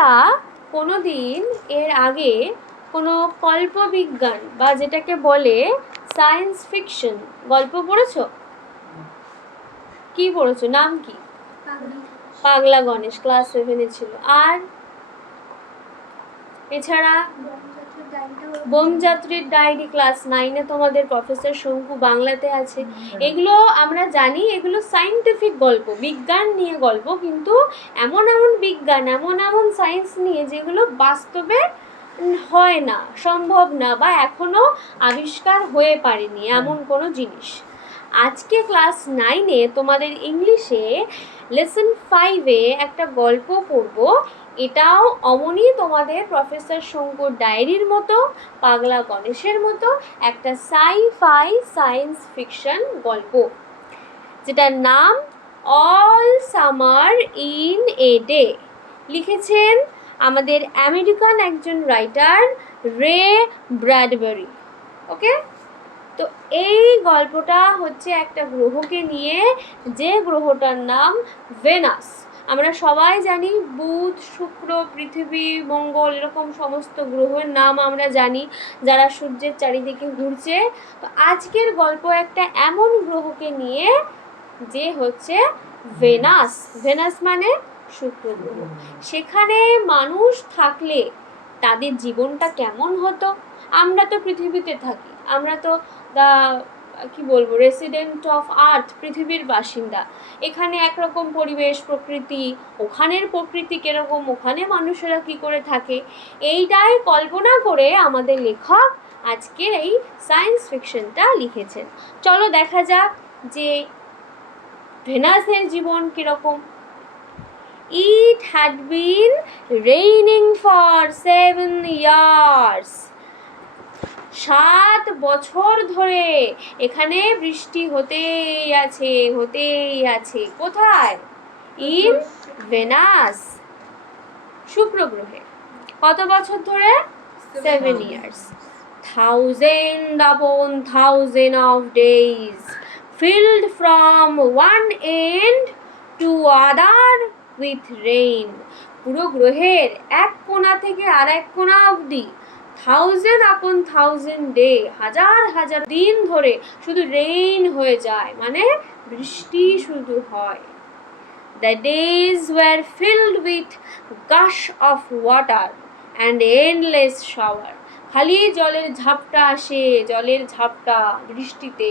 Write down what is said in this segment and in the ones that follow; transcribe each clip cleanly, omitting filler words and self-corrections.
তোমরা কোনো দিন এর আগে কোনো কল্পবিজ্ঞান বা যেটাকে বলে সায়েন্স ফিকশন গল্প পড়েছো? কি পড়েছো? নাম কি? পাগলা গণেশ, ক্লাস 7-এ ছিল। আর এছাড়া বোমযাত্রীর ডায়েরি ক্লাস 9-এ তোমাদের প্রফেসর শঙ্কু বাংলাতে আছে। এগুলো আমরা জানি, এগুলো সায়েন্টিফিক গল্প, বিজ্ঞান নিয়ে গল্প, কিন্তু এমন এমন বিজ্ঞান, এমন এমন সায়েন্স নিয়ে যেগুলো বাস্তবে হয় না, সম্ভব না, বা এখনো আবিষ্কার হয়ে পারেনি এমন কোনো জিনিস। আজকে ক্লাস 9-এ তোমাদের ইংলিশে লেসন 5-এ একটা গল্প পড়বো। এটাও অমনি তোমাদের প্রফেসর শঙ্কুর ডায়েরির মতো, পাগলা গণেশের মতো একটা সাই-ফাই সায়েন্স ফিকশন গল্প, যেটার নাম all summer in a day. লিখেছেন আমাদের আমেরিকান একজন রাইটার রে ব্র্যাডবেরি। ওকে, তো এই গল্পটা হচ্ছে একটা গ্রহকে নিয়ে, যে গ্রহটার নাম ভেনাস। আমরা সবাই জানি বুধ, শুক্র, পৃথিবী, মঙ্গল, এরকম সমস্ত গ্রহের নাম আমরা জানি যারা সূর্যের চারিদিকে ঘুরছে। তো আজকের গল্প একটা এমন গ্রহকে নিয়ে যে হচ্ছে ভেনাস। ভেনাস মানে শুক্র গ্রহ। সেখানে মানুষ থাকলে তাদের জীবনটা কেমন হতো? আমরা তো পৃথিবীতে থাকি, আমরা তো কি বলবো, রেসিডেন্ট অফ আর্থ, পৃথিবীর বাসিন্দা। এখানে একরকম পরিবেশ প্রকৃতি, ওখানের প্রকৃতি কিরকম, ওখানে মানুষেরা কি করে থাকে, এইটাই কল্পনা করে আমাদের লেখক আজকের এই সায়েন্স ফিকশনটা লিখেছেন। চলো দেখা যাক যে ভেনাসের জীবন কিরকম। It had been raining for 7 years. 7 বছর ধরে এখানে বৃষ্টি হতেই আছে। কোথায়? ইন ভেনাস, শুক্র গ্রহে। কত বছর ধরে? 7 years. 1000 upon 1000 of days filled from one end to other with rain. পুরো গ্রহের এক কোণা থেকে আর এক কোণা অবধি 1000 upon 1000 ডে, হাজার হাজার দিন ধরে শুধু রেইন হয়ে যায়, মানে বৃষ্টি শুধু হয়। The days were filled with gush of water and endless shower. খালি জলের ঝাপটা আসে, জলের ঝাপটা বৃষ্টিতে,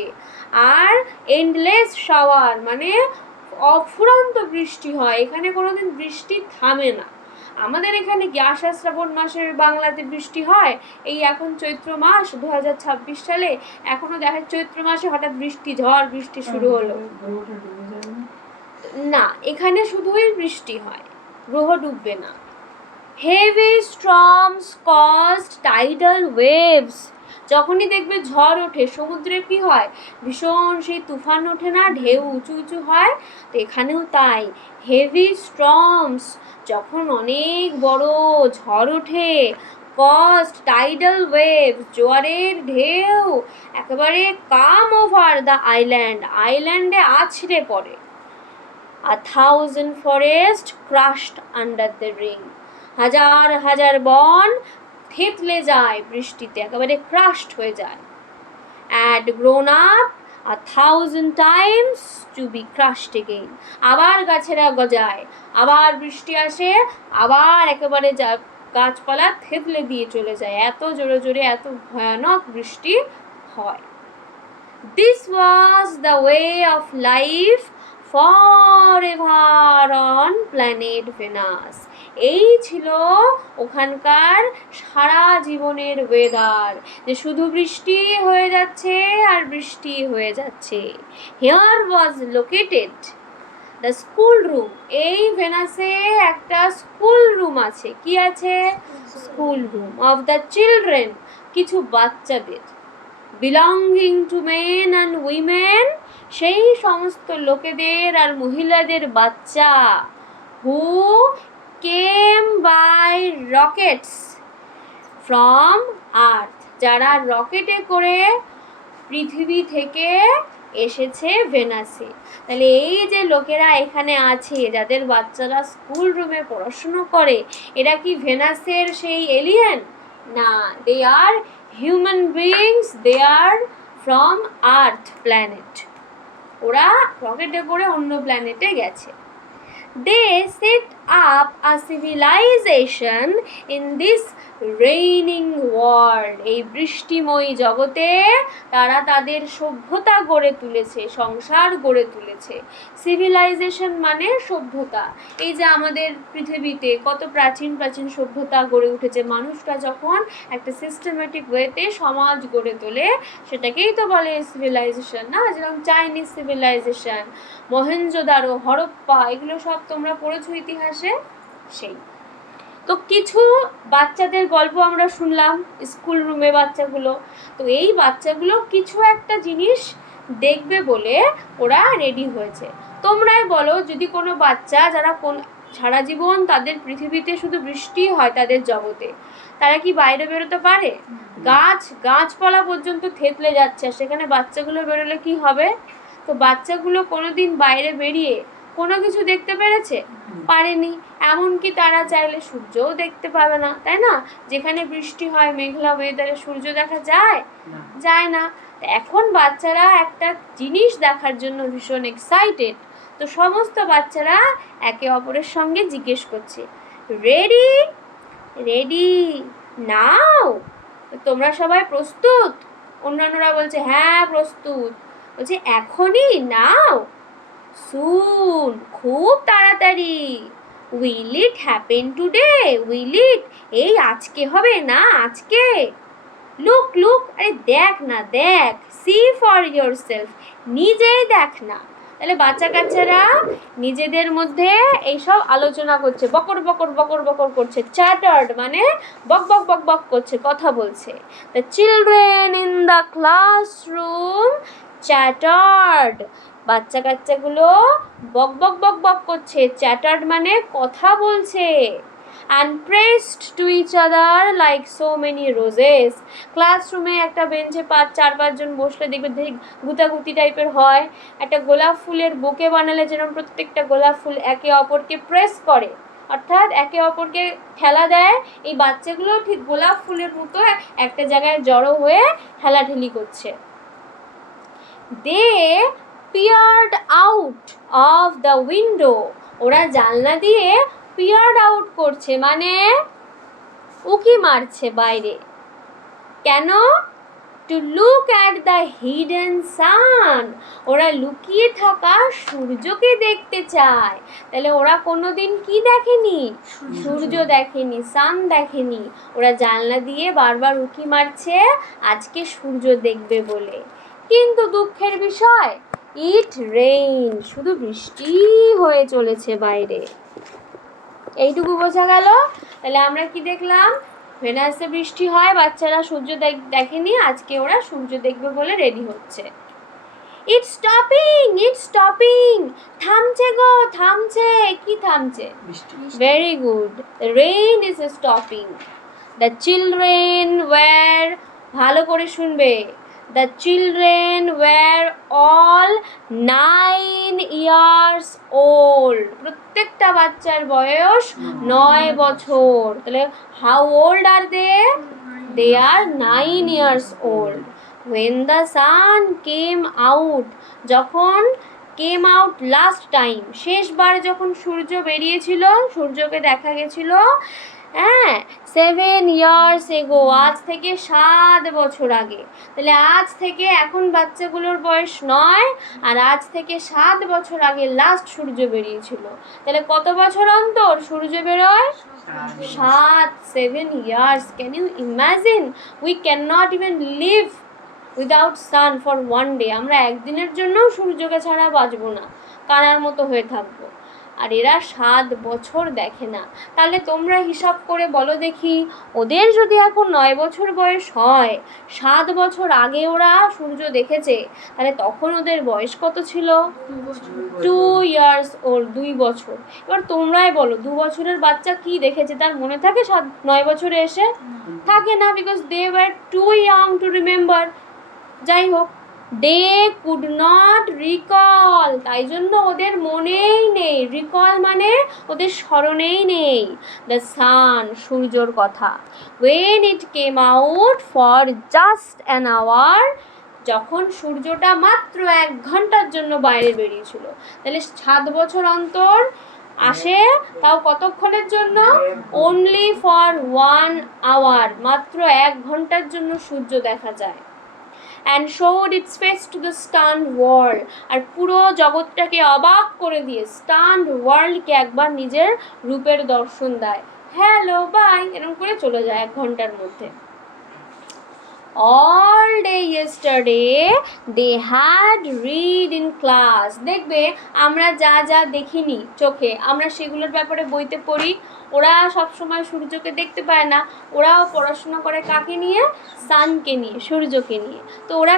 আর এন্ডলেস শাওয়ার মানে অফুরন্ত বৃষ্টি হয়। এখানে কোনোদিন বৃষ্টি থামে না। আমাদের এখানে কি আষাঢ় শ্রাবণ মাসের বাংলাতে বৃষ্টি হয়? এই এখন চৈত্র মাস 2026 সালে, এখনো দেখা চৈত্র মাসে হঠাৎ বৃষ্টি, ঝড় বৃষ্টি শুরু হলো না, এখানে শুধুই বৃষ্টি হয়, গ্রহ ডুববে না। Heavy storms caused tidal waves. যখনই দেখবে ঝড় ওঠে, সমুদ্রে কি হয়, ভীষণ সেই তুফান ওঠে না, ঢেউ উঁচু উঁচু হয়, তো এখানেও তাই। হেভি স্টর্মস, যখন অনেক বড় ঝড় ওঠে, কজড টাইডাল ওয়েভস, জোয়ারের ঢেউ একেবারে কাম ওভার দ্য আইল্যান্ডে আছড়ে পড়ে। A 1000 forests crushed under the rain. হাজার হাজার বন থেতলে যায় বৃষ্টিতে, একেবারে ক্রাশড হয়ে যায়। And grown up 1000 times to be crushed again. আবার গাছেরা গজায়, আবার বৃষ্টি আসে, আবার একেবারে গাছপালা থেতলে দিয়ে চলে যায়, এত জোরে জোরে, এত ভয়ানক বৃষ্টি হয়। This was the way of life forever on planet Venus. এই ছিল ওখানকার সারা জীবনের ওয়েদার, যে শুধু বৃষ্টি হয়ে যাচ্ছে আর বৃষ্টি হয়ে যাচ্ছে। Here was located the school room. এই ভেনাসে একটা স্কুল রুম আছে। কি আছে? School room of the children, কিছু বাচ্চাদের। Belonging to men and women, সেই সমস্ত লোকেদের আর মহিলাদের বাচ্চা। Who came by rockets from earth, যারা রকেটে করে পৃথিবী থেকে এসেছে ভেনাসে। তাহলে এই যে লোকেরা এখানে আছে, যাদের বাচ্চারা স্কুল রুমে পড়াশুনো করে, এরা কি ভেনাসের সেই এলিয়েন? না, they are human beings, they are from earth planet. ওরা রকেটে করে অন্য প্ল্যানেটে গেছে। They set up a civilization in this raining world. এই বৃষ্টিময়ী জগতে তারা তাদের সভ্যতা গড়ে তুলেছে, সংসার গড়ে তুলেছে। সিভিলাইজেশন মানে সভ্যতা। এই যে আমাদের পৃথিবীতে কত প্রাচীন প্রাচীন সভ্যতা গড়ে উঠেছে, মানুষরা যখন একটা সিস্টেমেটিক ওয়েতে সমাজ গড়ে তোলে, সেটাকেই তো বলে সিভিলাইজেশন, না? যেরকম চাইনিজ সিভিলাইজেশন, মহেঞ্জোদারো, হরপ্পা, এগুলো সব তোমরা পড়েছো ইতিহাসে। সেই তো কিছু বাচ্চাদের গল্প আমরা শুনলাম স্কুল রুমে, বাচ্চাগুলো। তো এই বাচ্চাগুলো কিছু একটা জিনিস দেখবে বলে ওরা রেডি হয়েছে। তোমরাই বলো, যদি কোনো বাচ্চা যারা সারা জীবন তাদের পৃথিবীতে শুধু বৃষ্টি হয় তাদের জগতে, তারা কি বাইরে বেরোতে পারে? গাছপালা পর্যন্ত থেতলে যাচ্ছে, সেখানে বাচ্চাগুলো বেরোলে কি হবে? তো বাচ্চাগুলো কোনোদিন বাইরে বেরিয়ে কোনো কিছু দেখতে পেরেছে? পারেনি। এমনকি তারা চাইলে সূর্যও দেখতে পাবে না, তাই না? যেখানে বৃষ্টি হয়, মেঘলা ওয়েদারে সূর্য দেখা যায়? যায় না। এখন বাচ্চারা একটা জিনিস দেখার জন্য ভীষণ এক্সাইটেড। তো সমস্ত বাচ্চারা একে অপরের সঙ্গে জিজ্ঞেস করছে, রেডি রেডি নাও? তোমরা সবাই প্রস্তুত? অন্যান্যরা বলছে হ্যাঁ প্রস্তুত। বলছে এখনই নাও? সুন, খুব তাড়াতাড়ি। Will it happen today? Will it, এই আজকে হবে না? আজকে? লুক লুক, আরে দেখ না, দেখ, সি ফর ইয়োর সেলফ, নিজেই দেখ না। তাহলে বাচ্চা কাচ্চারা নিজেদের মধ্যে এইসব আলোচনা করছে, বকর বকর বকর বকর করছে। চ্যাটার্ড মানে বক বক বক বক করছে, কথা বলছে। The children in the classroom chartered. বাচ্চা কাচ্চাগুলো বক বক বক বক করছে, চ্যাটার্ড মানে কথা বলছে। and pressed to each other like so many roses. ক্লাসরুমে একটা বেঞ্চে 4-5 জন বসলে দেখবে গুতাগুতি টাইপের হয়। একটা গোলাপ ফুলের বুকে বানালে যেরকম প্রত্যেকটা গোলাপ ফুল একে অপরকে প্রেস করে, অর্থাৎ একে অপরকে ঠেলা দেয়, এই বাচ্চাগুলো ঠিক গোলাপ ফুলের মতো একটা জায়গায় জড়ো হয়ে ঠেলাঠেলি করছে। They peered out of the window. ওরা জানলা দিয়ে peered out করছে, মানে উকি মারছে বাইরে। কেন? to look at the hidden sun. ওরা লুকিয়ে থাকা সূর্যকে দেখতে চায়। তাহলে ওরা কোনোদিন কি দেখেনি? সূর্য দেখেনি, সান দেখেনি। ওরা জানলা দিয়ে বারবার উকি মারছে আজকে সূর্য দেখবে বলে। কিন্তু দুঃখের বিষয়, ইট রেইন, শুধু বৃষ্টি হয়ে চলেছে বাইরে। এইটুকু বোঝা গেল। তাহলে আমরা কি দেখলাম? ভেনাসে বৃষ্টি হয়, বাচ্চারা সূর্য দেখেনি, আজকে ওরা সূর্য দেখবে বলে রেডি হচ্ছে। ইটস স্টপিং, ইটস স্টপিং, থামছে গো, থামছে। কি থামছে? Very good, rain is stopping. The children were, ভালো করে শুনবে, the children were all 9 years old. প্রত্যেকটা বাচ্চার বয়স 9 বছর। তাহলে how old are they? They are 9 years old. When the sun came out, যখন came out last time, শেষবার যখন সূর্য বেরিয়েছিল, সূর্যকে দেখা গেছিল, হ্যাঁ, 7 years ago, আজ থেকে 7 বছর আগে। তাহলে আজ থেকে এখন বাচ্চাগুলোর বয়স 9, আর আজ থেকে 7 বছর আগে লাস্ট সূর্য বেরিয়েছিল। তাহলে কত বছর অন্তর সূর্য বেরোয়? 7 years. Can you imagine? We cannot even live without sun for one day. আমরা একদিনের জন্যও সূর্যকে ছাড়া বাঁচবো না, কানার মতো হয়ে থাকবো। আর এরা 7 বছর দেখে না। তাহলে তোমরা হিসাব করে বলো দেখি, ওদের যদি এখন 9 বছর বয়স হয়, 7 বছর আগে ওরা সূর্য দেখেছে, তাহলে তখন ওদের বয়স কত ছিল? 2 years old, 2 বছর। এবার তোমরাই বলো, 2 বছরের বাচ্চা কি দেখেছে তার মনে থাকে 9 বছরে এসে? থাকে না, because they were too young to remember. যাই হোক, দে কুড নট রিকল, তাই জন্য ওদের মনেই নেই, রিকল মানে ওদের স্মরণেই নেই, দ্য সান, সূর্যর কথা। When it came out for just an hour, যখন সূর্যটা মাত্র 1 ঘন্টার জন্য বাইরে বেরিয়েছিল। তাহলে 7 বছর অন্তর আসে, তাও কতক্ষণের জন্য? অনলি ফর 1 আওয়ার, মাত্র 1 ঘন্টার জন্য সূর্য দেখা যায়। and showed its face to the stunned world, আর পুরো জগৎটাকে অবাক করে দিয়ে stunned worldকে একবার নিজের রূপের দর্শন দেয়। হ্যালো বাই এরকম করে চলে যায় 1 ঘন্টার মধ্যে। all day yesterday they had read in class, দেখবে আমরা যা যা দেখিনি চোখে, আমরা সেগুলোর ব্যাপারে বইতে পড়ি। ওরা সবসময় সূর্যকে দেখতে পায় না, ওরাও পড়াশোনা করে কাকে নিয়ে? সানকে নিয়ে, সূর্যকে নিয়ে। তো ওরা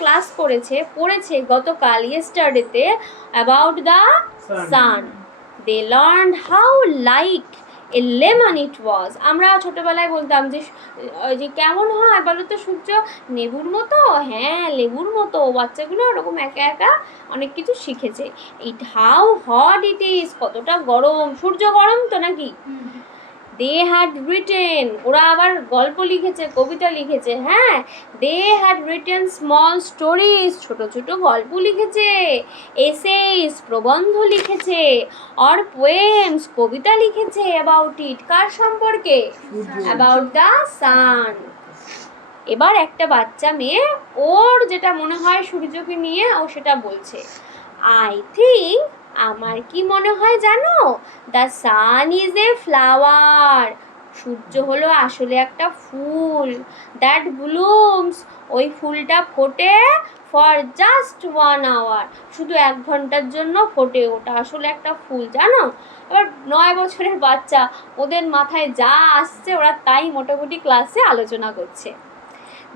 ক্লাস পড়েছে গতকাল ইয়েস্টারডেতে about the sun. They learned how like a lemon it was, আমরা ছোটোবেলায় বলতাম যে কেমন হয় বলো তো সূর্য? লেবুর মতো, হ্যাঁ লেবুর মতো। বাচ্চাগুলো ওরকম একা একা অনেক কিছু শিখেছে। It how hot it is, কতটা গরম। সূর্য গরম তো নাকি? দে হ্যাড রিটেন, ওরা আবার গল্প লিখেছে, কবিতা লিখেছে। হ্যাঁ, they had written small stories, ছোট ছোট গল্প লিখেছে। এসেইস, প্রবন্ধ লিখেছে। অর পোয়েমস, কবিতা লিখেছে। অ্যাবাউট ইট, কার সম্পর্কে? অ্যাবাউট দ্য সান। এবার একটা বাচ্চা মেয়ে, ওর যেটা মনে হয় সূর্যকে নিয়ে, ও সেটা বলছে। আই থিঙ্ক, আমার কি মনে হয় জানো? The sun is a flower, সূর্য হলো আসলে একটা ফুল। দ্যাট ব্লুমস, ওই ফুলটা ফোটে ফর জাস্ট 1 আওয়ার, শুধু 1 ঘন্টার জন্য ফোটে, ওটা আসলে একটা ফুল, জানো? এবার 9 বছরের বাচ্চা, ওদের মাথায় যা আসছে ওরা তাই মোটামুটি ক্লাসে আলোচনা করছে।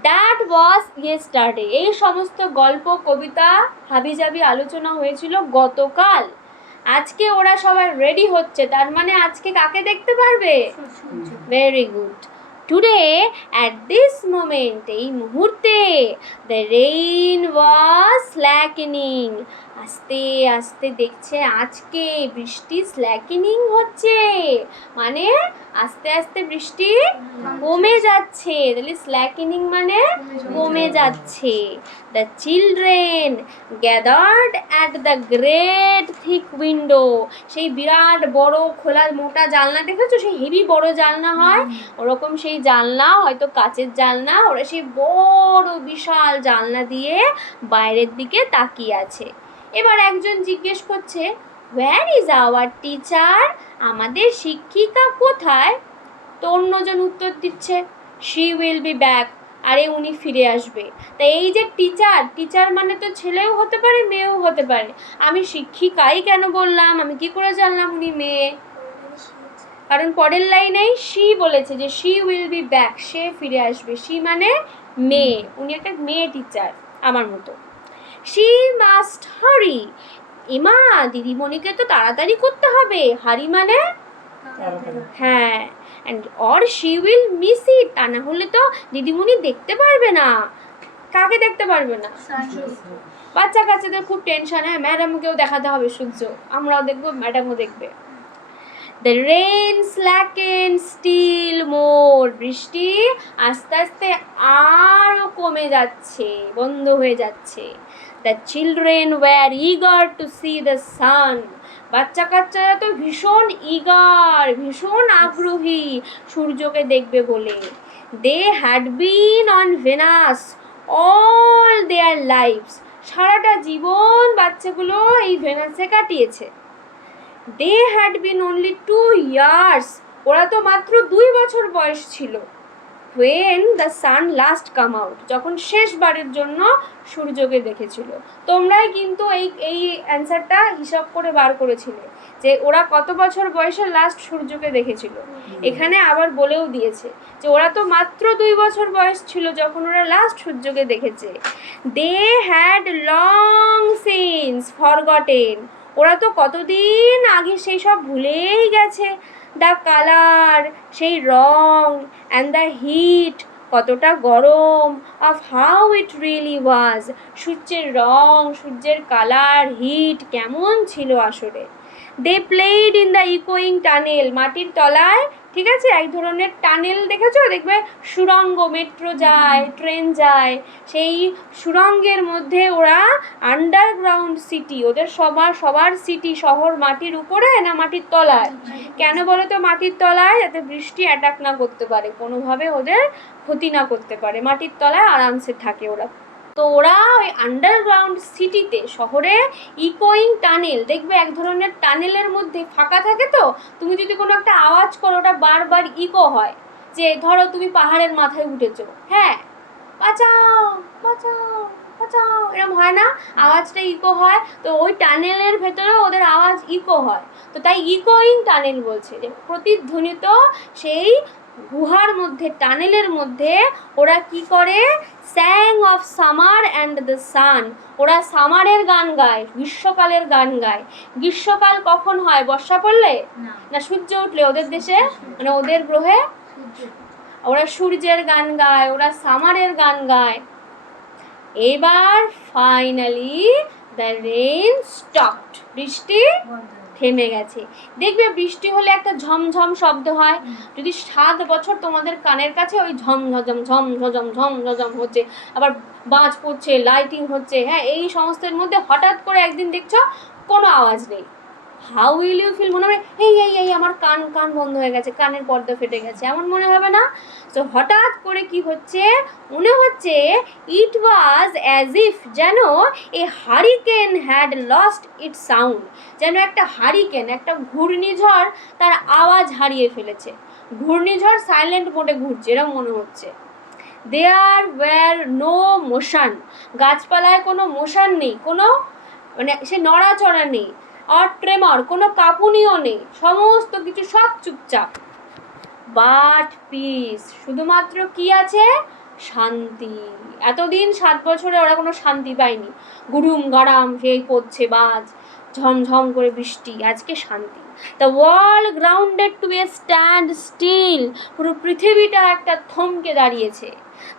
দ্যাট ওয়াজ ইয়েস্টারডে, এই সমস্ত গল্প কবিতা হাবিজাবি আলোচনা হয়েছিল গতকাল। আজকে ওরা সবাই রেডি হচ্ছে, তার মানে আজকে কাকে দেখতে পারবে? Very good. Today at this moment, এই মুহূর্তে, দ্য রেইন ওয়াজ স্ল্যাকেনিং, আস্তে আস্তে দেখছে আজকে বৃষ্টি স্ল্যাকেনিং হচ্ছে, মানে আস্তে আস্তে বৃষ্টি কমে যাচ্ছে। তাহলে স্ল্যাকেনিং মানে কমে যাচ্ছে। The children gathered at the great thick window, সেই বিরাট বড় খোলা মোটা জানলা দেখেছো? সেই হেভি বড় জানলা হয়, ওরকম সেই জানলা, হয়তো কাচের জানলা, ওরা সেই বড় বিশাল জানলা দিয়ে বাইরের দিকে তাকিয়ে আছে। এবার একজন জিজ্ঞেস করছে, হোয়ার ইজ আওয়ার টিচার, আমাদের শিক্ষিকা কোথায়? তো অন্যজন উত্তর দিচ্ছে, শি উইল বি ব্যাক, আরে উনি ফিরে আসবে। তাই এই যে টিচার মানে তো ছেলেও হতে পারে মেয়েও হতে পারে। আমি শিক্ষিকাই কেন বললাম? আমি কি করে জানলাম উনি মেয়ে? কারণ পরের লাইনেই শি বলেছে যে শি উইল বি ব্যাক, সে ফিরে আসবে। শি মানে মেয়ে, উনি একটা মেয়ে টিচার আমার মতো। শি মাস্ট হারি, ইমা দিদিমণিকে তো তাড়াতাড়ি করতে হবে। হারি মানে হ্যাঁ, and or she will miss it, তা না হলে তো দিদিমণি দেখতে পারবে না। কাকে দেখতে পারবে না? বাচ্চা কাচ্চাদের খুব টেনশন, হ্যাঁ ম্যাডামকেও দেখাতে হবে সূর্য, আমরাও দেখবো ম্যাডামও দেখবে। The rain slackened still more, বৃষ্টি আস্তে আস্তে আরো কমে যাচ্ছে, বন্ধ হয়ে যাচ্ছে। The children were eager to see the sun, বাচ্চা কাচ্চারা তো ভীষণ ইগার, ভীষণ আগ্রহী সূর্যকে দেখবে বলে। They had been on Venus all their lives, সারাটা জীবন বাচ্চাগুলো এই ভেনাসে কাটিয়েছে। They had been only 2 years, ওরা তো মাত্র 2 বছর বয়স ছিল। When the sun last come out, যখন শেষবারের জন্য সূর্যকে দেখেছিল। তোমরাই কিন্তু এই অ্যান্সারটা হিসাব করে বার করেছিলে যে ওরা কত বছর বয়সে লাস্ট সূর্যকে দেখেছিল। এখানে আবার বলেও দিয়েছে যে ওরা তো মাত্র 2 বছর বয়স ছিল যখন ওরা লাস্ট সূর্যকে দেখেছে। They had long since forgotten, ওরা তো কতদিন আগে সেই সব ভুলেই গেছে। দ্য কালার, সেই রং, অ্যান্ড দ্য হিট, কতটা গরম, of how it really was, সূর্যের রং, সূর্যের কালার, হিট কেমন ছিল আসলে। they played in the echoing tunnel, মাটির তলায়, ঠিক আছে, এক ধরনের টানেল দেখেছো, দেখবে সুড়ঙ্গ, মেট্রো যায়, ট্রেন যায়, সেই সুড়ঙ্গের মধ্যে ওরা আন্ডারগ্রাউন্ড সিটি, ওদের সবার সিটি, শহর মাটির উপরে না মাটির তলায়? কেন বলো তো মাটির তলায়? যাতে বৃষ্টি অ্যাটাক না করতে পারে, কোনোভাবে ওদের ক্ষতি না করতে পারে, মাটির তলায় আরামসে থাকে ওরা। তো ওরা ওই আন্ডারগ্রাউন্ড সিটিতে, শহরে ইকোয়িং টানেল, দেখবে এক ধরনের টানেলের মধ্যে ফাঁকা থাকে, তো তুমি যদি কোনো একটা আওয়াজ করো ওটা বারবার ইকো হয়, যে ধরো তুমি পাহাড়ের মাথায় উঠেছো, হ্যাঁ, বাঁচাও বাঁচাও বাঁচাও, এরকম হয় না, আওয়াজটা ইকো হয়, তো ওই টানেলের ভেতরেও ওদের আওয়াজ ইকো হয়, তো তাই ইকোয়িং টানেল বলছে, যে প্রতিধ্বনিত সেই গুহার মধ্যে, টানেলের মধ্যে ওরা কি করে, স্যাং অফ সামার অ্যান্ড দ্য সান, ওরা সামারের গান গায়, গ্রীষ্মকালের গান গায়। গ্রীষ্মকাল কখন হয়? বর্ষা পড়লে না সূর্য উঠলে? ওদের দেশে মানে ওদের গ্রহে ওরা সূর্যের গান গায়, ওরা সামারের গান গায়। এবার ফাইনালি দ্য রেইন স্টপড, বৃষ্টি থেমে গেছে। দেখবে বৃষ্টি হলে একটা ঝমঝম শব্দ হয়, যদি 7 বছর তোমাদের কানের কাছে ওই ঝম ঝম ঝম ঝম ঝম ঝম হচ্ছে, আবার বাজ পড়ছে, লাইটিং হচ্ছে, হ্যাঁ, এই সমস্তের মধ্যে হঠাৎ করে একদিন দেখছো কোনো আওয়াজ নেই, হাউ উইল ইউ ফিল? মনে হবে এই আমার কান বন্ধ হয়ে গেছে, কানের পর্দা ফেটে গেছে, এমন মনে হবে না? তো হঠাৎ করে কি হচ্ছে, মনে হচ্ছে ইট ওয়াজ অ্যাজ ইফ, যেন a hurricane had lost it sound, যেন একটা হারিকেন, একটা ঘূর্ণিঝড় তার আওয়াজ হারিয়ে ফেলেছে, ঘূর্ণিঝড় সাইলেন্ট মোডে ঘুরছে, এরকম মনে হচ্ছে। দেয়ার ওয়্যার নো মোশন, গাছপালায় কোনো মোশন নেই, কোনো মানে সে নড়াচড়া নেই, আর ট্রেমর, কোনো কাঁপুনিও নেই, সমস্ত কিছু সব চুপচাপ। বাট পিস, শুধুমাত্র কি আছে? শান্তি। এতদিন 7 বছরে ওরা কোনো শান্তি পায়নি, গুড়ুম গাড়াম সেই পড়ছে বাজ, ঝমঝম করে বৃষ্টি, আজকে শান্তি। The world grounded to a standstill, পুরো পৃথিবীটা একটা থমকে দাঁড়িয়েছে।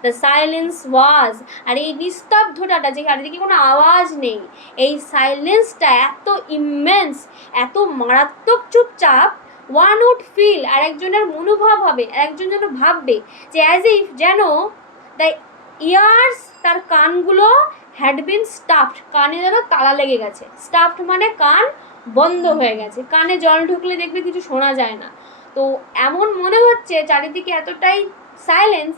দ্য সাইলেন্স ওয়াজ, আর এই নিস্তব্ধতাটা, যে চারিদিকে কোনো আওয়াজ নেই, এই সাইলেন্সটা এত ইমেন্স, এত মারাত্মক চুপচাপ, ওয়ান উড ফিল, আর একজনের মনোভাব হবে, একজন যেন ভাববে যে অ্যাজ ইফ, যেন দ্য ইয়ার্স, তার কানগুলো হ্যাড বিন স্টাফড, কানে যেন তালা লেগে গেছে, স্টাফড মানে কান বন্ধ হয়ে গেছে, কানে জল ঢুকলে দেখবে কিছু শোনা যায় না, তো এমন মনে হচ্ছে চারিদিকে এতটাই সাইলেন্স,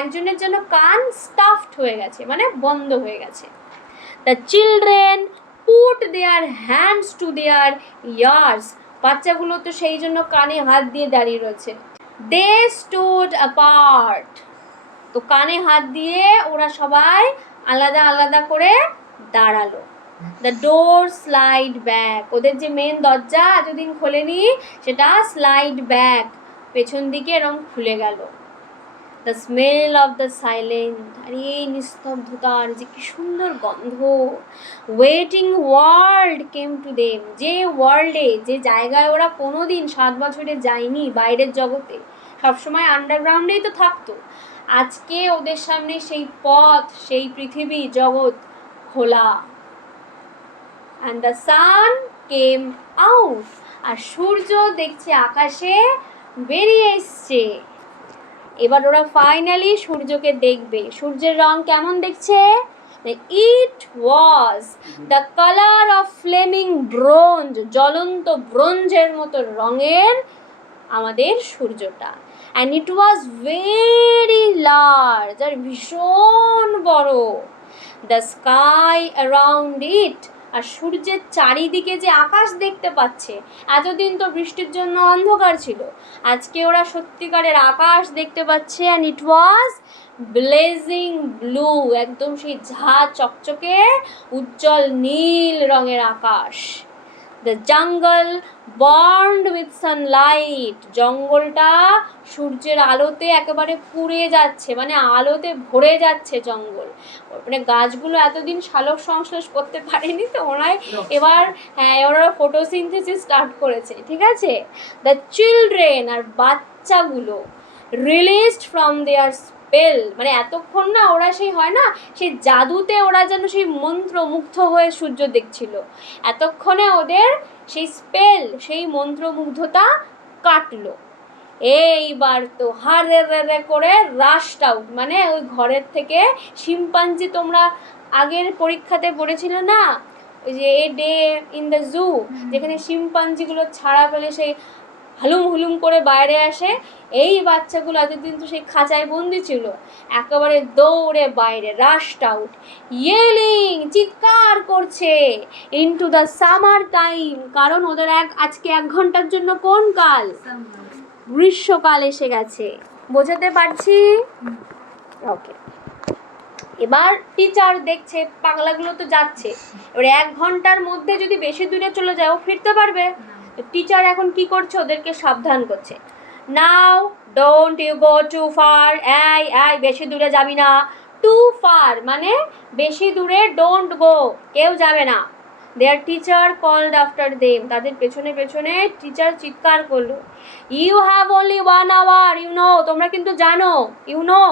একজনের যেন কান স্টাফড হয়ে গেছে, মানে বন্ধ হয়ে গেছে। The children put their hands to their years, বাচ্চাগুলো তো সেই জন্য কানে হাত দিয়ে দাঁড়িয়ে রয়েছে। দে স্টুড অ্যাপার্ট, তো কানে হাত দিয়ে ওরা সবাই আলাদা আলাদা করে দাঁড়ালো। দ্য ডোর স্লাইড ব্যাক, ওদের যে মেন দরজা এতদিন খোলেনি সেটা স্লাইড ব্যাক, পেছন দিকে এরকম খুলে গেল। The smell of the silent, আর এই নিস্তব্ধতার যে কি সুন্দর গন্ধ। Waiting world came to them, যে ওয়ার্ল্ডে, যে জায়গায় ওরা কোনো দিন 7 বছরে যায়নি, বাইরের জগতে, সবসময় আন্ডারগ্রাউন্ডেই তো থাকতো, আজকে ওদের সামনে সেই পথ, সেই পৃথিবী জগৎ খোলা। And the sun came out, আর সূর্য দেখছে আকাশে বেরিয়ে এসছে। এবার ওরা ফাইনালি সূর্যকে দেখবে। সূর্যের রং কেমন দেখছে? It was the colour of flaming bronze, জ্বলন্ত ব্রোঞ্জের মতো রঙের আমাদের সূর্যটা। And it was very large, আর ভীষণ বড়। দ্য স্কাই অ্যারাউন্ড ইট, আর সূর্যের চারিদিকে যে আকাশ দেখতে পাচ্ছে, এতদিন তো বৃষ্টির জন্য অন্ধকার ছিল, আজকে ওরা সত্যিকারের আকাশ দেখতে পাচ্ছে। And it was blazing blue, একদম সেই ঝা চকচকে উজ্জ্বল নীল রঙের আকাশ। The jungle burned with sunlight, জঙ্গলটা সূর্যের আলোতে একেবারে পুড়ে যাচ্ছে, মানে আলোতে ভরে যাচ্ছে জঙ্গল, মানে গাছগুলো এতদিন সালোক সংশ্লেষ করতে পারেনি, তো ওরাই এবার ওরা ফটোসিনথেসিস স্টার্ট করেছে, ঠিক আছে। দ্য চিলড্রেন, আর বাচ্চাগুলো, রিলিজড ফ্রম দেয়ার স্পেল, মানে এতক্ষণ না ওরা সেই হয় না সেই জাদুতে ওরা যেন সেই মন্ত্রমুগ্ধ হয়ে সূর্য দেখছিল, এতক্ষণে ওদের সেই স্পেল সেই মন্ত্রমুগ্ধতা কাটলো। এইবার তো হারে রে করে রাস্ট আউট, মানে ওই ঘরের থেকে শিম্পাঞ্জি, তোমরা আগের পরীক্ষাতে পড়েছিলে না ওই যে a day in the zoo, যেখানে শিম্পাঞ্জিগুলো ছাড়া পেলে সেই হালুম হুলুম করে বাইরে আসে, এই বাচ্চাগুলো এতদিন তো সেই খাঁচায় বন্দি ছিল, একেবারে দৌড়ে বাইরে, রাস্ট আউট, ইয়েলিং, চিৎকার করছে ইনটু দ্য সামার টাইম, কারণ ওদের আজকে 1 ঘন্টার জন্য কোন কাল, গ্রীষ্মকাল এসে গেছে। বোঝাতে পারছি? ওকে। এবার টিচার দেখছে পাগলাগুলো তো যাচ্ছে, এবার 1 ঘন্টার মধ্যে যদি বেশি দূরে চলে যায় ও ফিরতে পারবে? টিচার এখন কি করছে, ওদেরকে সাবধান করছে, now don't you go too far, এই বেশি দূরে যাবি না, টু ফার মানে বেশি দূরে, ডোন্ট গো কেউ যাবে না। Their teacher called after them, তাদের পেছনে পেছনে টিচার চিৎকার করলো, you have only 1 hour, you know, তোমরা কিন্তু জানো, ইউ নো,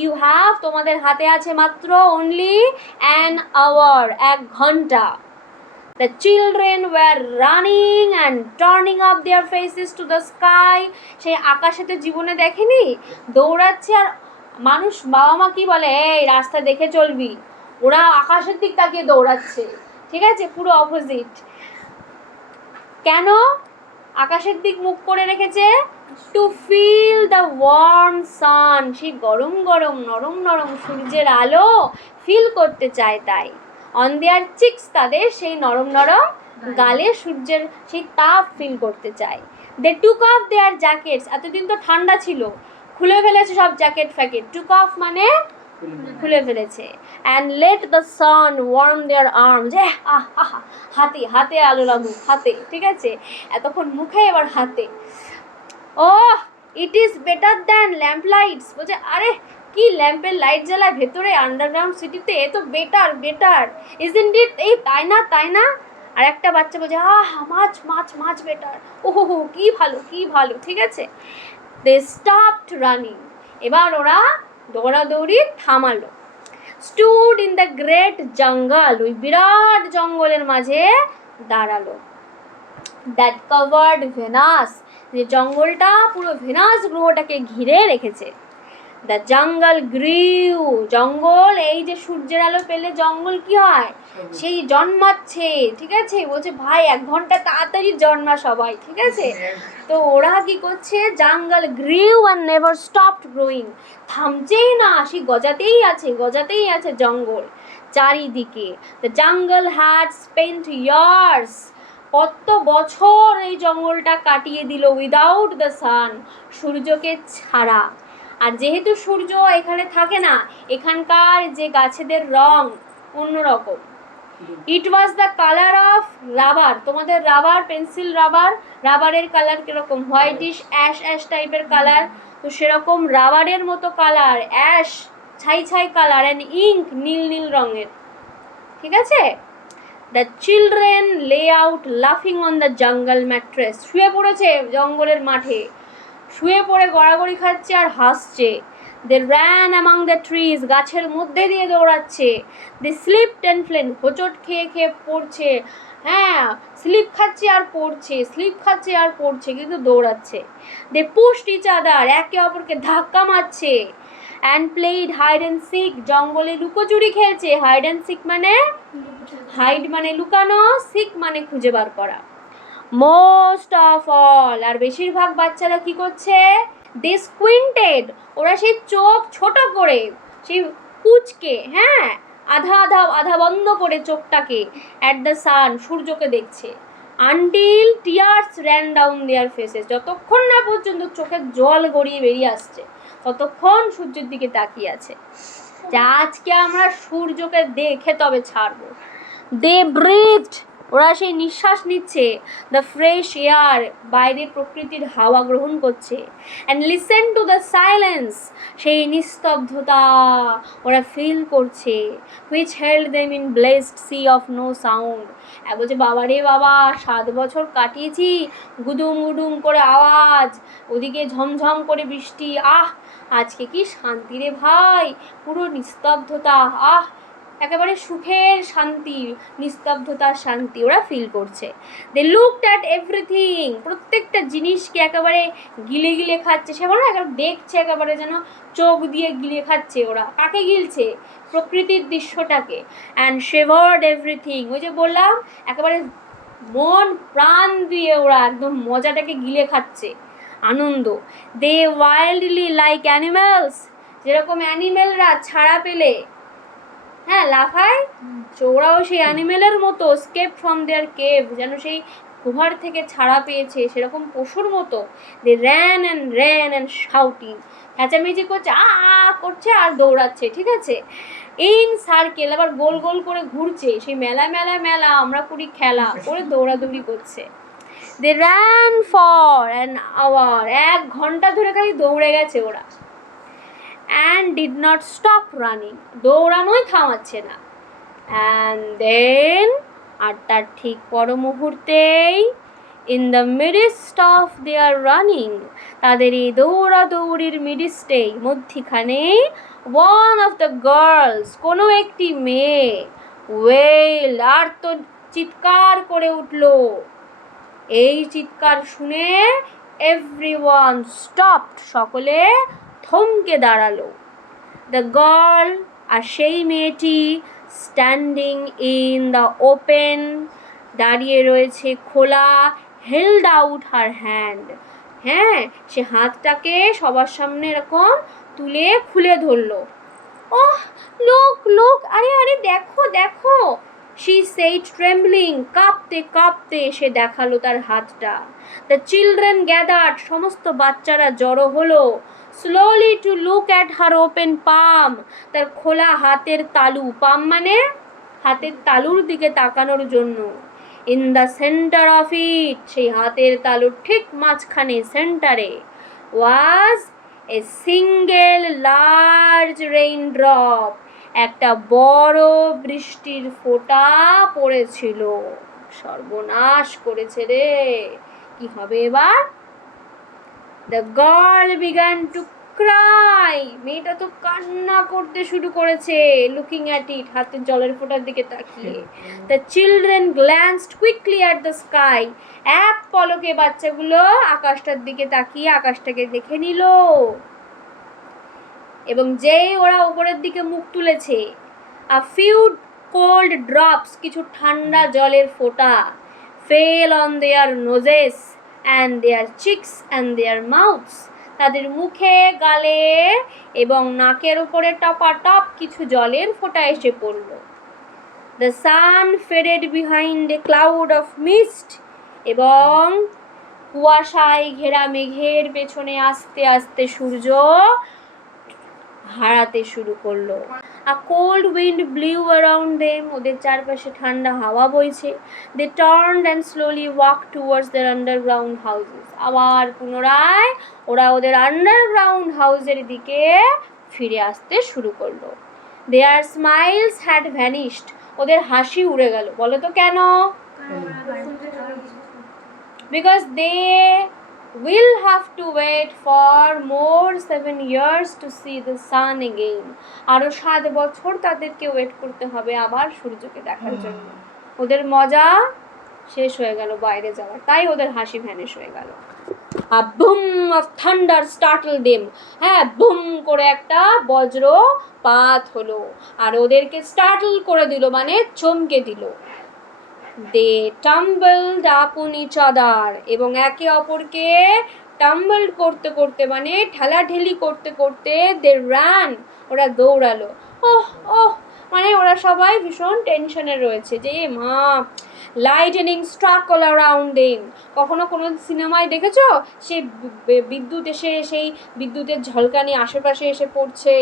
ইউ হ্যাভ তোমাদের হাতে আছে মাত্র অনলি অ্যান আওয়ার, 1 ঘন্টা। The children were running and turning up their faces to the sky, সেই আকাশেতে জীবনে দেখেনি, দৌড়াচ্ছে, আর মানুষ বাবা মা কি বলে, এই রাস্তা দেখে চলবি, ওরা আকাশের দিক তাকিয়ে দৌড়াচ্ছে, ঠিক আছে, পুরো অপোজিট। কেন আকাশের দিক মুখ করে রেখেছে? To feel the warm sun, সেই গরম গরম নরম নরম সূর্যের আলো ফিল করতে চায়, তাই অন দেয়ার চিক্স, তাদের সেই নরম নরম গালে সূর্যের সেই তাপ ফিল করতে চায়। দে টুক অফ দেয়ার জ্যাকেটস, এতদিন তো ঠান্ডা ছিল, খুলে ফেলেছে সব জ্যাকেট ফ্যাকেট, টুক অফ মানে খুলে ফেলেছে। And let the sun warm their arms, হাতে হাতে আলো লাগুক, হাতে, ঠিক আছে, এতক্ষণ মুখে এবার হাতে। Oh it is better than lamp lights, বলছে আরে কি ল্যাম্পের লাইট জ্বালায় ভেতরে আন্ডারগ্রাউন্ড সিটিতে, এ তো বেটার বেটার, ইজন্ট ইট, এই তাই না তাই না। আর একটা বাচ্চা বলছে মাছ মাছ মাছ বেটার, ওহো কি ভালো কি ভালো, ঠিক আছে। দে স্টপড রানিং, এবার ওরা দৌড়াদৌড়ি থামালো। স্টুড ইন দ্য গ্রেট জঙ্গল, ওই বিরাট জঙ্গলের মাঝে দাঁড়ালো। দ্যাট কভার্ড ভেনাস, যে জঙ্গলটা পুরো ভেনাস গ্রহটাকে ঘিরে রেখেছে। দ্য জঙ্গল গ্রিউ, জঙ্গল এই যে সূর্যের আলো পেলে জঙ্গল কি হয়, সেই জন্মাচ্ছে, ঠিক আছে, বলছে ভাই 1 ঘন্টা তাড়াতাড়ি জন্মা সবাই, ঠিক আছে। তো ওরা কি করছে, jungle grew and never stopped growing, থামছেই না, সেই গজাতেই আছে জঙ্গল চারিদিকে। The jungle had spent years, কত বছর এই জঙ্গলটা কাটিয়ে দিল উইদাউট দ্য সান, সূর্যকে ছাড়া। আর যেহেতু সূর্য এখানে থাকে না, এখানকার যে গাছেদের রং অন্যরকম। It was the colour of rubber, তোমাদের রাবার, পেন্সিল রাবারের কালার কিরকম, হোয়াইটিশ অ্যাশ অ্যাশ টাইপের কালার, তো সেরকম রাবারের মতো কালার, অ্যাশ ছাই ছাই কালার, অ্যান্ড ইঙ্ক নীল নীল রঙের, ঠিক আছে। দ্য চিলড্রেন লে আউট লাফিং অন দ্য জঙ্গল ম্যাট্রেস, শুয়ে পড়েছে জঙ্গলের মাঠে, শুয়ে পড়ে গড়াগড়ি খাচ্ছে আর হাসছে। দে র্যান অ্যামং দ্য ট্রিজ, গাছের মধ্যে দিয়ে দৌড়াচ্ছে। দে স্লিপড অ্যান্ড ফ্লেন, হোঁচট খেয়ে খেয়ে পড়ছে, হ্যাঁ স্লিপ খাচ্ছে আর পড়ছে কিন্তু দৌড়াচ্ছে। দে পুশড ইচ আদার, একে অপরকে ধাক্কা মারছে। And played hide and seek, জঙ্গলে লুকোচুরি খেলছে। হাইড অ্যান্ড সিক মানে, হাইড মানে লুকানো, সিক মানে খুঁজে বার করা। মোস্ট অফ অল, আর বেশিরভাগ বাচ্চারা কি করছে, দে স্কুইন্টেড, ওরা সেই চোখ ছোট করে, সেই কুচকে, হ্যাঁ আধা বন্ধ করে চোখটাকে, অ্যাট দ্য সান, সূর্যকে দেখছে। আনটিল টিয়ার্স র্যান ডাউন দেয়ার ফেসেস, যতক্ষণ না পর্যন্ত চোখের জল গড়িয়ে বেরিয়ে আসছে ততক্ষণ সূর্যের দিকে তাকিয়ে আছে, যে আজকে আমরা সূর্যকে দেখে তবে ছাড়বো। দে ব্রিথড, ওরা সেই নিঃশ্বাস নিচ্ছে, দ্য ফ্রেশ এয়ার, বাইরের প্রকৃতির হাওয়া গ্রহণ করছে। And listen to the silence, সেই নিস্তব্ধতা ওরা ফিল করছে, which held them in blessed sea of no sound. বলছে বাবা রে বাবা, 7 বছর কাটিয়েছি, গুদুম গুদুম করে আওয়াজ, ওদিকে ঝমঝম করে বৃষ্টি, আজকে কি শান্তি রে ভাই, পুরো নিস্তব্ধতা, একেবারে সুখের শান্তি, নিস্তব্ধতার শান্তি ওরা ফিল করছে। দে লুকড অ্যাট এভরিথিং, প্রত্যেকটা জিনিসকে একেবারে গিলে গিলে খাচ্ছে। সে বলে একেবারে দেখছে, একেবারে যেন চোখ দিয়ে গিলে খাচ্ছে। ওরা কাকে গিলছে? প্রকৃতির দৃশ্যটাকে। অ্যান্ড শেভার্ড এভরিথিং, ওই যে বললাম একেবারে মন প্রাণ দিয়ে ওরা একদম মজাটাকে গিলে খাচ্ছে, আনন্দ। দে ওয়াইল্ডলি লাইক অ্যানিমেলস, যেরকম অ্যানিমেলরা ছাড়া পেলে লাফায়, ওরাও সেই অ্যানিমেলের মতো, স্কেপ ফ্রম দেয়ার কেভ, যেন সেই গুহার থেকে ছাড়া পেয়েছে, সেরকম পশুর মতো। দে র্যান অ্যান্ড শাউটিং, চেঁচামেচি করছে, করছে আর দৌড়াচ্ছে, ঠিক আছে। ইন সার্কেল, আবার গোল গোল করে ঘুরছে, সেই মেলা মেলা মেলা আমরা করি খেলা করে দৌড়াদৌড়ি করছে। দে র্যান ফর অ্যান আওয়ার, 1 ঘন্টা ধরে খালি দৌড়ে গেছে ওরা। and did not stop running, দৌড়ানোই থামাচ্ছে না। and then, আর তার ঠিক পর মুহূর্তেই, in the midst of their running, তাদের এই দৌড়াদৌড়ির মিডিস্টেই, মধ্যিখানে, one of the girls, কোনো একটি মেয়ে, wailed, আর তো চিৎকার করে উঠল। এই চিৎকার শুনে everyone stopped, সকলে থমকে দাঁড়ালো। দ্য গার্ল, আর সেই মেয়েটি, স্ট্যান্ডিং ইন দ্য ওপেন, দাঁড়িয়ে রয়েছে খোলা, হেল্ড আউট হার হ্যান্ড, সে হাতটাকে সবার সামনে এরকম তুলে খুলে ধরলো। লোক লোক, আরে দেখো দেখো, she said trembling, কাঁপতে কাঁপতে সে দেখালো তার হাতটা। The children gathered, সমস্ত বাচ্চারা জড়ো হলো। Slowly to look at her open palm, তার খোলা হাতের তালু, পাম মানে হাতের তালুর দিকে তাকানোর জন্য। In the center of it, সেই হাতের তালুর ঠিক মাঝখানে, সেন্টারে, was a single large raindrop, একটা বড় বৃষ্টির ফোঁটা পড়েছিল। সর্বনাশ করেছে রে, কি হবে এবার? The girl began to cry, মেয়েটা তো কান্না করতে শুরু করেছে, looking at it, হাতের জলের ফোঁটার দিকে তাকিয়ে। The children glanced quickly at the sky, এক পলকে বাচ্চাগুলো আকাশটার দিকে তাকিয়ে আকাশটাকে দেখে নিল। এবং যেই ওরা উপরের দিকে মুখ তুলেছে, a few cold drops, কিছু ঠান্ডা জলের ফোঁটা, fell on their noses and their cheeks and their mouths, তাদের মুখে, গালে এবং নাকের উপরে টপাটপ কিছু জলের ফোঁটা এসে পড়ল। The sun faded behind a cloud of mist, এবং কুয়াশায় ঘেরা মেঘের পেছনে আস্তে আস্তে সূর্য হারাতে শুরু করলো। A cold wind blew around them, ওদের চারপাশে ঠান্ডা হাওয়া বইছে। They turned and slowly walked towards their underground houses, আবার পুনরায় ওরা ওদের আন্ডারগ্রাউন্ড হাউসের দিকে ফিরে আসতে শুরু করলো। Their smiles had vanished, ওদের হাসি উড়ে গেল। বলো তো কেন? Because they will have to wait for more 7 years to see the sun again, আরো 7 বছর তাদেরকে ওয়েট করতে হবে আবার সূর্যকে দেখার জন্য। ওদের মজা শেষ হয়ে গেল বাইরে যাওয়ার, তাই ওদের হাসি ভ্যানিশ হয়ে গেল। A boom of thunder startled them, broom করে একটা বজ্রপাত হলো আর ওদেরকে স্টার্টল করে দিল, মানে চমকে দিল। They tumbled upon each other, এবং একে অপরকে টাম্বলড করতে করতে, মানে ঠেলাঠেলি করতে করতে, they ran, ওরা দৌড়ালো। মানে ওরা সবাই ভীষণ টেনশনে রয়েছে যে মা lightning struck all around them. কখনো কোনো সিনেমায় দেখেছো সে বিদ্যুৎ এসে সেই বিদ্যুতের ঝলকানি আশেপাশে এসে পড়ছে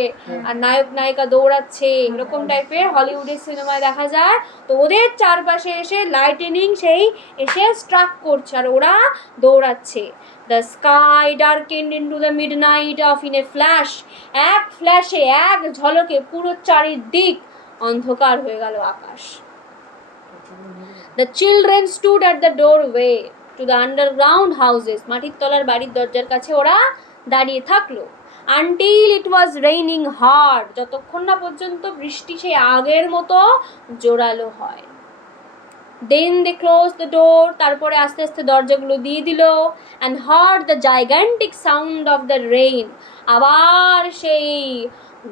আর নায়ক নায়িকা দৌড়াচ্ছে, এরকম টাইপের হলিউডের সিনেমায় দেখা যায়। তো ওদের চারপাশে এসে লাইটেনিং সেই এসে স্ট্রাক করছে আর ওরা দৌড়াচ্ছে। The sky ডার্কেন্ড into the midnight of in a flash. এক ফ্ল্যাশে, এক ঝলকে পুরো চারিদিক অন্ধকার হয়ে গেল আকাশ। The children stood at the doorway to the underground houses. মাটির তলার বাড়ির দরজার কাছে ওরা দাঁড়িয়ে থাকলো। Until it was raining hard. যতক্ষণ না পর্যন্ত বৃষ্টি সেই আগের মতো জোরালো হয়। Then they closed the door. তারপরে আস্তে আস্তে দরজাগুলো দিয়ে দিল। And heard the gigantic sound of the rain. আবার সেই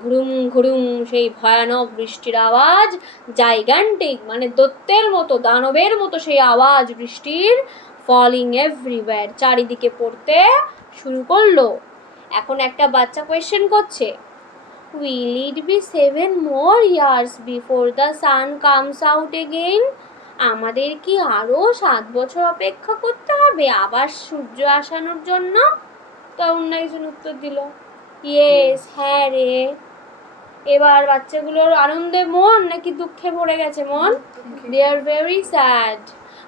ঘুরুম ঘুরুম সেই ভয়ানক বৃষ্টির আওয়াজ, জাইগ্যান্টিক মানে দৈত্যের মতো, দানবের মতো সেই আওয়াজ বৃষ্টির, ফলিং এভরিওয়্যার, চারিদিকে পড়তে শুরু করলো। এখন একটা বাচ্চা কোয়েশ্চেন করছে, will it be 7 more years before the sun comes out again? আমাদের কি আরো 7 বছর অপেক্ষা করতে হবে আবার সূর্য আসানোর জন্য? তো অন্য একজন উত্তর দিল, ইয়েস, হ্যাঁ রে। এবার বাচ্চাগুলোর আনন্দে মন নাকি দুঃখে ভরে গেছে মন? দে are very sad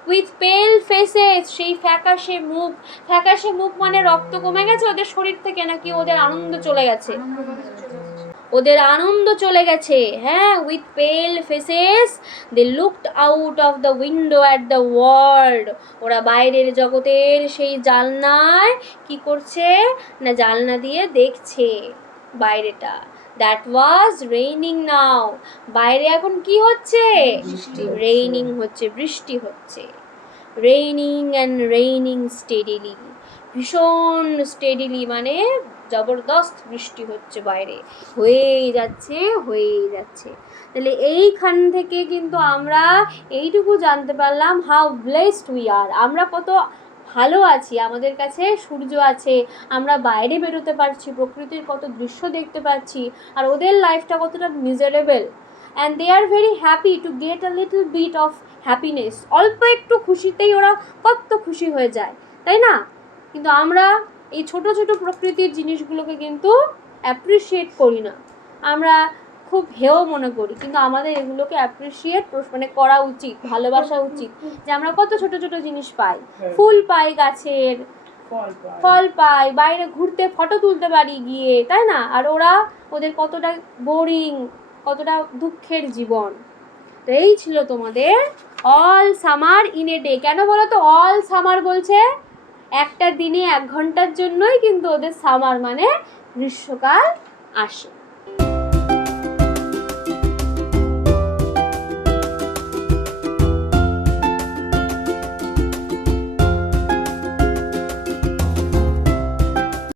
with pale faces. সেই ফ্যাকাশে মুখ, ফ্যাকাশে মুখ মানে রক্ত কমে গেছে ওদের শরীর থেকে নাকি ওদের আনন্দ চলে গেছে? ওদের আনন্দ চলে গেছে, হ্যাঁ। With pale faces they looked out of the window at the world. ওরা বাইরের জগতের সেই জানলায় কি করছে না, জানলা দিয়ে দেখছে বাইরেটা। That was raining now. বাইরে এখন কি হচ্ছে? রেইনিং হচ্ছে, বৃষ্টি হচ্ছে। রেইনিং অ্যান্ড রেইনিং স্টেডিলি, ভীষণ স্টেডিলি মানে জবরদস্ত বৃষ্টি হচ্ছে বাইরে, হয়েই যাচ্ছে হয়েই যাচ্ছে। তাহলে এইখান থেকে কিন্তু আমরা এইটুকু জানতে পারলাম হাউ ব্লেসড উই আর। আমরা কত ভালো আছি, আমাদের কাছে সূর্য আছে, আমরা বাইরে বেরোতে পারছি, প্রকৃতির কত দৃশ্য দেখতে পাচ্ছি। আর ওদের লাইফটা কতটা miserable, and they are very happy to get a little bit of happiness. অল্প একটু খুশিতেই ওরা কত খুশি হয়ে যায়, তাই না? কিন্তু আমরা এই ছোট ছোট প্রকৃতির জিনিসগুলোকে কিন্তু অ্যাপ্রিসিয়েট করি না, আমরা খুব হেয় মনে করি। কিন্তু আমাদের এগুলোকে অ্যাপ্রিসিয়েট মানে করা উচিত, ভালোবাসা উচিত, যে আমরা কত ছোট ছোট জিনিস পাই, ফুল পাই গাছের, ফল পাই, বাইরে ঘুরতে ফটো তুলতে পারি গিয়ে, তাই না? আর ওরা, ওদের কতটা বোরিং, কতটা দুঃখের জীবন। তো এই ছিল তোমাদের all summer in a day. কেন বলো তো অল সামার বলছে? একটা দিনে 1 ঘন্টার জন্যই কিন্তু ওদের সামার মানে গ্রীষ্মকাল আসে।